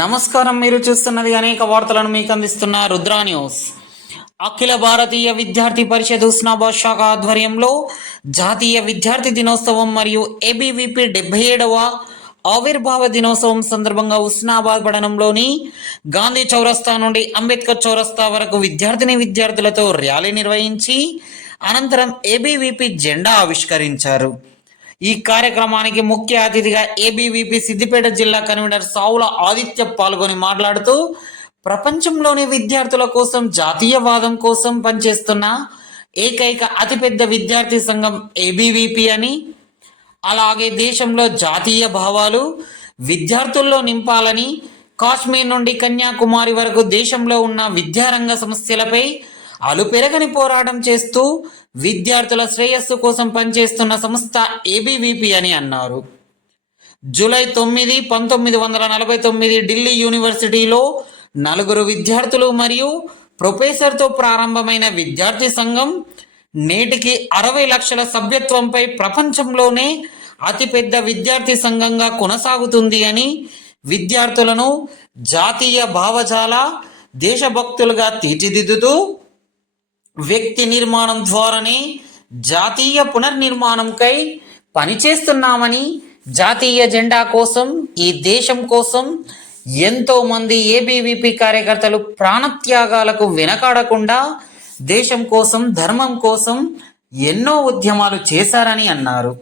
నమస్కారం, మీరు చూస్తున్నది అనేక వార్తలను మీకు అందిస్తున్న రుద్రా న్యూస్. అఖిల భారతీయ విద్యార్థి పరిషత్ ఉస్నాబాద్ శాఖ ఆధ్వర్యంలో జాతీయ విద్యార్థి దినోత్సవం మరియు ఏబీవీపీ 77వ ఆవిర్భావ దినోత్సవం సందర్భంగా ఉస్నాబాద్ పట్టణంలోని గాంధీ చౌరస్తా నుండి అంబేద్కర్ చౌరస్తా వరకు విద్యార్థులతో ర్యాలీ నిర్వహించి అనంతరం ఏబీవీపీ జెండా ఆవిష్కరించారు. ఈ కార్యక్రమానికి ముఖ్య అతిథిగా ఏబీవీపీ సిద్దిపేట జిల్లా కన్వీనర్ సావుల ఆదిత్య పాల్గొని మాట్లాడుతూ, ప్రపంచంలోని విద్యార్థుల కోసం జాతీయవాదం కోసం పనిచేస్తున్న ఏకైక అతిపెద్ద విద్యార్థి సంఘం ఏబీవీపీ అని, అలాగే దేశంలో జాతీయ భావాలు విద్యార్థుల్లో నింపాలని కాశ్మీర్ నుండి కన్యాకుమారి వరకు దేశంలో ఉన్న విద్యారంగ సమస్యలపై అలుపెరగని పోరాటం చేస్తూ విద్యార్థుల శ్రేయస్సు కోసం పనిచేస్తున్న సంస్థ ఏబీవీపీ అని అన్నారు. జూలై 9, 1949 ఢిల్లీ యూనివర్సిటీలో 4 విద్యార్థులు మరియు ప్రొఫెసర్తో ప్రారంభమైన విద్యార్థి సంఘం నేటికి 60 లక్షల సభ్యత్వంపై ప్రపంచంలోనే అతిపెద్ద విద్యార్థి సంఘంగా కొనసాగుతుంది అని, విద్యార్థులను జాతీయ భావజాల దేశభక్తులుగా తీర్చిదిద్దుతూ వ్యక్తి నిర్మాణం ద్వారానే జాతీయ పునర్నిర్మాణంకై పనిచేస్తున్నామని, జాతీయ జెండా కోసం, ఈ దేశం కోసం ఎంతో మంది ఏబీవీపీ కార్యకర్తలు ప్రాణత్యాగాలకు వెనకాడకుండా దేశం కోసం, ధర్మం కోసం ఎన్నో ఉద్యమాలు చేశారని అన్నారు.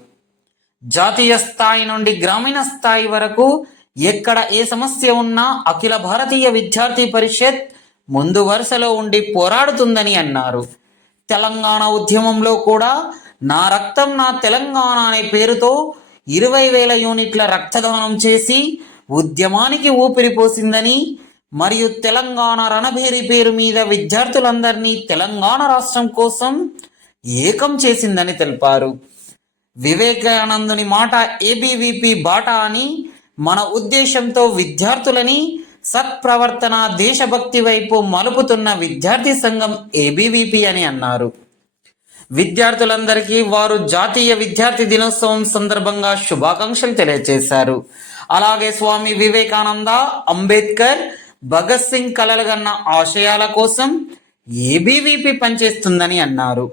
జాతీయ స్థాయి నుండి గ్రామీణ స్థాయి వరకు ఎక్కడ ఏ సమస్య ఉన్నా అఖిల భారతీయ విద్యార్థి పరిషత్ ముందు వరుసలో ఉండి పోరాడుతుందని అన్నారు. తెలంగాణ ఉద్యమంలో కూడా నా రక్తం నా తెలంగాణ అనే పేరుతో 20,000 యూనిట్ల రక్తదానం చేసి ఉద్యమానికి ఊపిరిపోసిందని మరియు తెలంగాణ రణభేరి పేరు మీద విద్యార్థులందరినీ తెలంగాణ రాష్ట్రం కోసం ఏకం చేసిందని తెలిపారు. వివేకానందుని మాట ఏబీవీపీ బాట అని, మన ఉద్దేశంతో విద్యార్థులని సత్ప్రవర్తన, దేశభక్తి వైపు మలుపుతున్న విద్యార్థి సంఘం ఏబీవీపీ అని అన్నారు. విద్యార్థులందరికీ వారు జాతీయ విద్యార్థి దినోత్సవం సందర్భంగా శుభాకాంక్షలు తెలియజేశారు. అలాగే స్వామి వివేకానంద, అంబేద్కర్, భగత్ సింగ్ కలలుగన్న ఆశయాల కోసం ఏబీవీపీ పనిచేస్తుందని అన్నారు.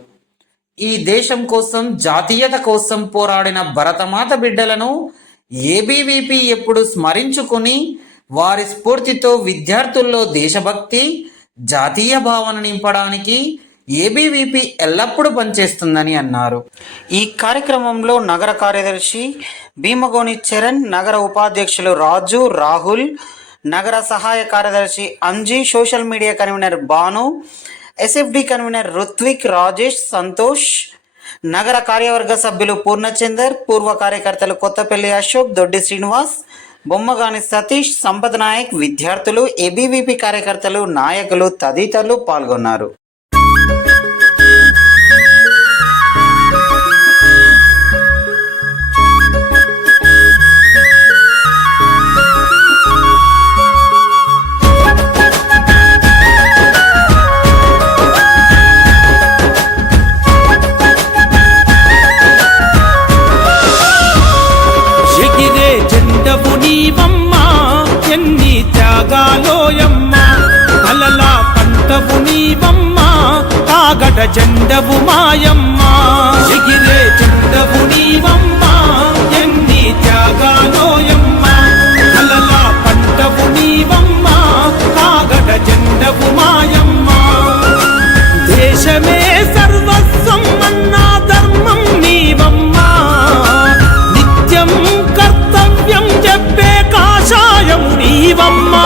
ఈ దేశం కోసం, జాతీయత కోసం పోరాడిన భరతమాత బిడ్డలను ఏబీవీపీ ఎప్పుడు స్మరించుకుని వారి స్ఫూర్తితో విద్యార్థుల్లో దేశభక్తి, జాతీయ భావన నింపడానికి ఏబీవీపీ ఎల్లప్పుడూ పనిచేస్తుందని అన్నారు. ఈ కార్యక్రమంలో నగర కార్యదర్శి భీమగోని చరణ్, నగర ఉపాధ్యక్షులు రాజు, రాహుల్, నగర సహాయ కార్యదర్శి Anji, social media convener Bhanu, SFD convener Ruthvik, Rajesh, Santosh, నగర కార్యవర్గ సభ్యులు పూర్ణచందర్, పూర్వ కార్యకర్తలు కొత్తపల్లి అశోక్, దొడ్డి శ్రీనివాస్, బొమ్మగాని సతీష్, సంపత్ నాయక్, విద్యార్థులు, ఏబీవీపీ కార్యకర్తలు, నాయకులు తదితరులు పాల్గొన్నారు. ఎన్ని త్యాగాలోయమ్మా, కలలా పంటవు నీవమ్మా, కాగట జెండవు మాయమ్మా. ఎగిరే జెండవు నీవమ్మా, ఎన్ని త్యాగాలోయమ్మా, కలలా పంటవు నీవమ్మా, కాగట జెండవు మాయమ్మా. దేశమే సర్వస్వం అన్నా ధర్మం నీవమ్మా, నిత్యం కర్తవ్యం చెప్పే కాషాయం నీవమ్మా.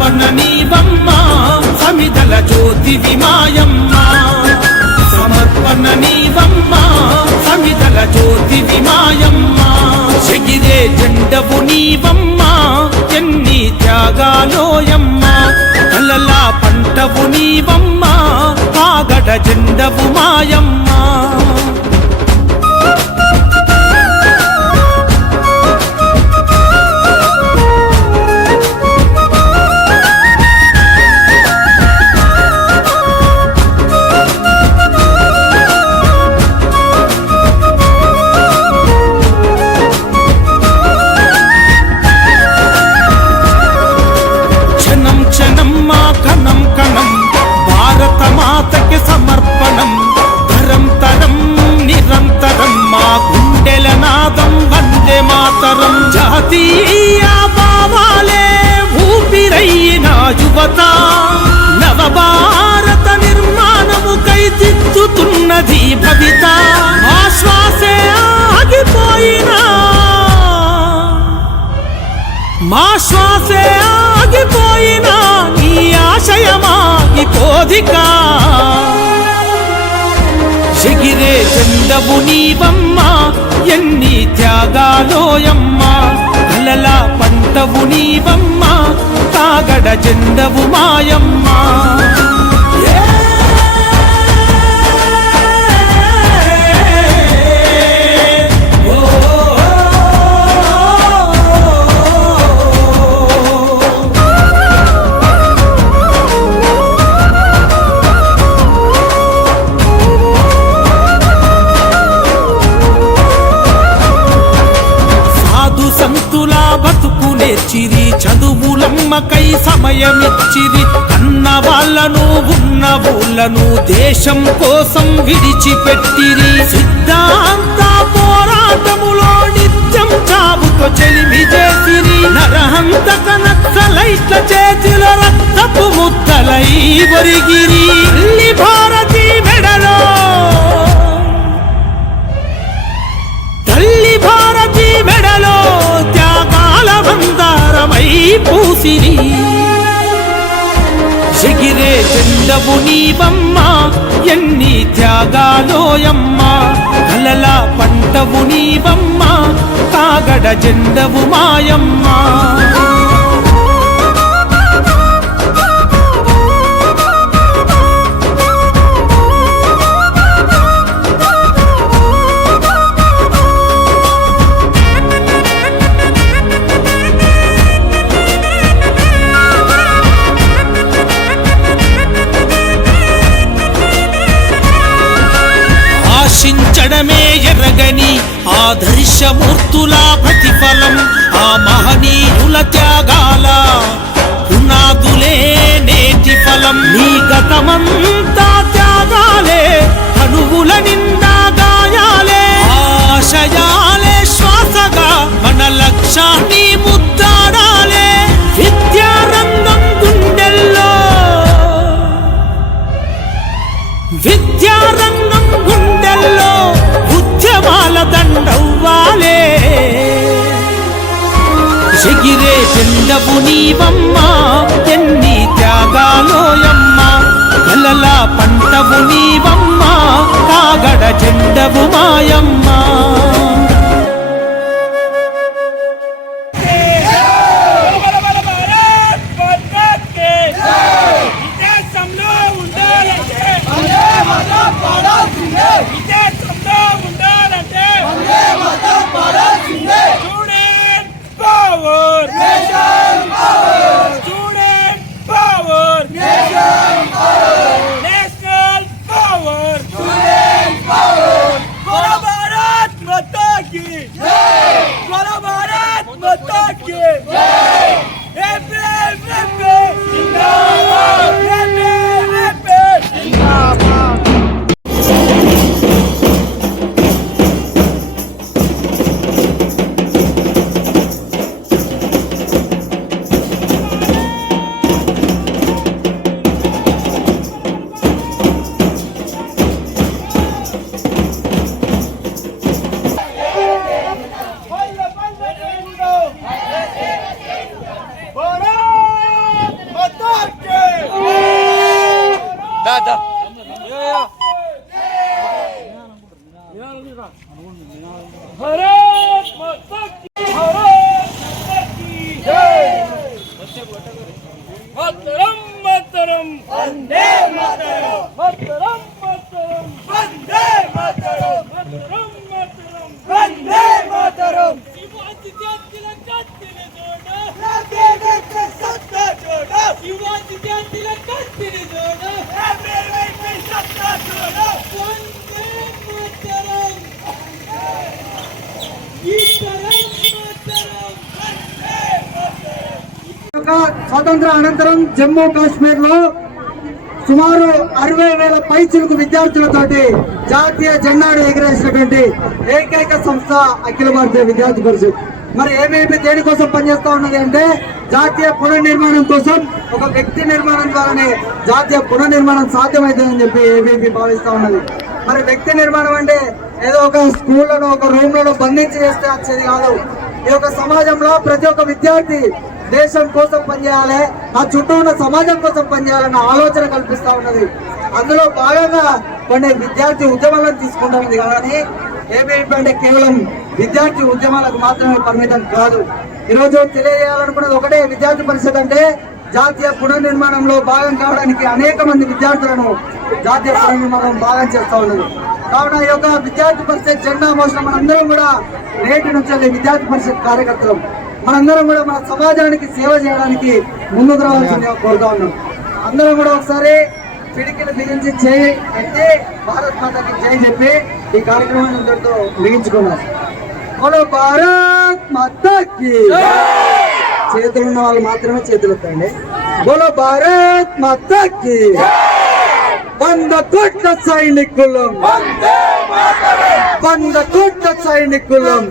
సమర్పణ నీవమ్మా, సమిదల జ్యోతివి మాయమ్మా. సమర్పణ నీవమ్మా, సమిదల జ్యోతివి మాయమ్మా. ఎగిరే జెండవు నీవమ్మా, ఎన్ని త్యాగాలోయమ్మా, కలలా పంటవు నీవమ్మా, కాగట కాగడ జెండవు మాయమ్మ. కణం కణం భారత మాతకి సమర్పణం. తరం తరం నిరంతరం మా గుండెల నాదం వందే మాతరం. జాతీయ భావాలే ఊపిరైన యువత నవభారత నిర్మాణముకై దిద్దుతున్నది భవిత. మా శ్వాసే ఆగిపోయినా మా శ్వాసే ఆగిపోయినా నీ ఆశయమాగిపోదికా. ఎగిరే జెండవు నీవమ్మ ఎన్ని త్యాగాలోయమ్మ. కలల పంటవు నీవమ్మ కాగడ జెండవు మాయమ్మ. సంతులా బతుకు నేర్చిరి చదువులమ్మకై సమయమిచ్చిరి. అన్న వాళ్ళను ఉన్న ఊళ్ళను దేశం కోసం విడిచిపెట్టిరి. సిద్ధాంత పోరాటములో నిత్యం చావుతో చెలిమి చేసిరి. నరహంతక నక్సలైట్ల చేతిలో రక్తపు ముద్దలై ఒరిగిరి. తల్లి భారతి మెడలో తల్లి భారతి మెడలో త్యాగాల బందారమై పూసిరి. ఎగిరే జెండవు నీవమ్మ ఎన్ని త్యాగాలోయమ్మ. కలల పంటవు నీవమ్మ కాగడ జెండవు మాయమ్మ. ఆశించడమే ఎరగని ఆదర్శమూర్తుల ప్రతిఫలం. ఆ మహనీయుల త్యాగాల పునాదులే నేటి ఫలం. నీ గతమంతా త్యాగాలే కనువుల నిండా గాయాలే. ఆశయాలే శ్వాసగా మన లక్ష్యాన్ని ముద్దాడాలే. విద్యారంగం గుండెల్లో విద్యారంగం గుండెల్లో ఉద్యమాల దండవ్వాలే. ఎగిరే జెండవు నీవమ్మ ఎన్ని త్యాగాలోయమ్మ. కలల పంటవు నీవమ్మ కాగడ జెండవు మాయమ్మ. भारत माता की जय। मातरम मातरम वंदे मातरम मातरम స్వాతంత్ర అనంతరం జమ్మూ కాశ్మీర్ లో సుమారు 60,000 పైచిలకు విద్యార్థులతోటి జాతీయ జెండాను ఎగిరేసినటువంటి ఏకైక సంస్థ అఖిల భారతీయ విద్యార్థి పరిషత్. మరి ఏబీవీపీ దేనికోసం పనిచేస్తా ఉన్నది అంటే జాతీయ పునర్నిర్మాణం కోసం, ఒక వ్యక్తి నిర్మాణం ద్వారానే జాతీయ పునర్నిర్మాణం సాధ్యమవుతుందని చెప్పి ఏబీవీపీ భావిస్తా ఉన్నది. మరి వ్యక్తి నిర్మాణం అంటే ఏదో ఒక స్కూళ్లను ఒక రూమ్లను బంధించి చేస్తే వచ్చేది కాదు. ఈ యొక్క సమాజంలో ప్రతి ఒక్క విద్యార్థి దేశం కోసం పనిచేయాలి, ఆ చుట్టూ ఉన్న సమాజం కోసం పనిచేయాలన్న ఆలోచన కల్పిస్తా ఉన్నది. అందులో భాగంగా కొన్ని విద్యార్థి ఉద్యమాలను తీసుకుంటున్నది. కానీ ఏబీవీపీ అంటే కేవలం విద్యార్థి ఉద్యమాలకు మాత్రమే పరిమితం కాదు. ఈరోజు తెలియజేయాలనుకున్నది ఒకటే, విద్యార్థి పరిషత్ అంటే జాతీయ పునర్నిర్మాణంలో భాగం కావడానికి అనేక మంది విద్యార్థులను జాతీయ పునర్నిర్మాణం భాగం చేస్తా ఉన్నది. కావున ఈ యొక్క విద్యార్థి పరిషత్ జెండా మోసిన మనందరం కూడా నేటి నుంచి విద్యార్థి పరిషత్ కార్యకర్తలు మనందరం కూడా మన సమాజానికి సేవ చేయడానికి ముందుకు రావాల్సిందిగా కోరుతా ఉన్నాం. అందరం కూడా ఒకసారి పిడికిలు బిగించి చేయి ఎత్తి భారత్ మాతకి జై చెప్పి ఈ కార్యక్రమాన్ని ఇంతటితో ముగించుకున్నాం. బోలో భారత్ మాతకి. చేతులు ఉన్న వాళ్ళు మాత్రమే చేతులు ఎత్తండి. బోలో భారత్ మాతకి. 100 కోట్ల సైనికులం, 100 కోట్ల సైనికులం.